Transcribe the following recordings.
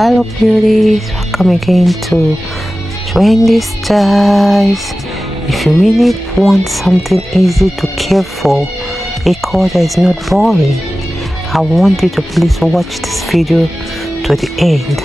Hello beauties, welcome again to Wendy Styles. If you really want something easy to care for, a color that is not boring, I want you to please watch this video to the end,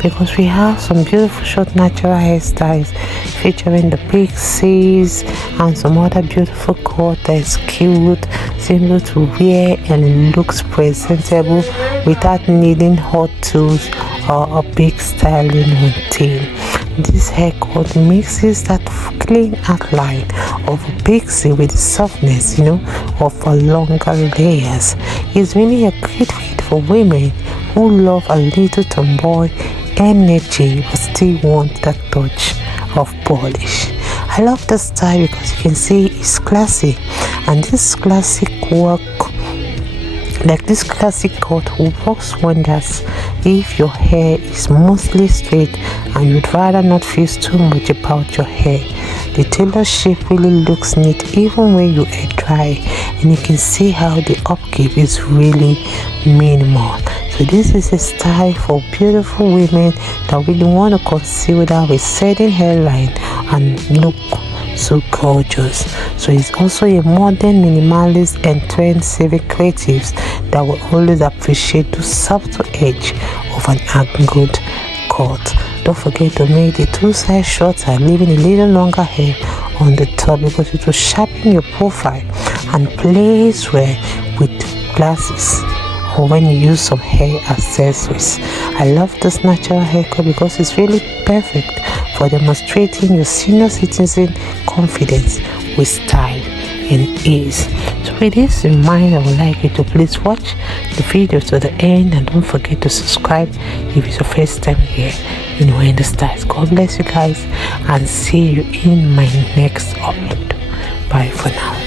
because we have some beautiful short natural hairstyles featuring the Pixies and some other beautiful cut that is cute, simple to wear, and looks presentable without needing hot tools or a big styling routine. This haircut mixes that clean outline of a pixie with the softness, of a longer layers. It's really a great fit for women who love a little tomboy energy but still want that touch of polish. I love the style because you can see it's classy, and this classic cut works wonders if your hair is mostly straight and you'd rather not feel too much about your hair. The tailor shape really looks neat even when you air dry, and you can see how the upkeep is really minimal. So this is a style for beautiful women that really want to conceal that receding hairline and look so gorgeous. So it's also a modern minimalist and trend-saving creatives that will always appreciate the subtle edge of an angled cut. Don't forget to make the two sides shorter, leaving a little longer hair on the top, because it will sharpen your profile and plays well with glasses or when you use some hair accessories. I love this natural haircut because it's really perfect for demonstrating your senior citizen confidence with style and ease. So with this in mind, I would like you to please watch the video to the end, and don't forget to subscribe if it's your first time here in Wendy Styles. God bless you guys, and see you in my next upload. Bye for now.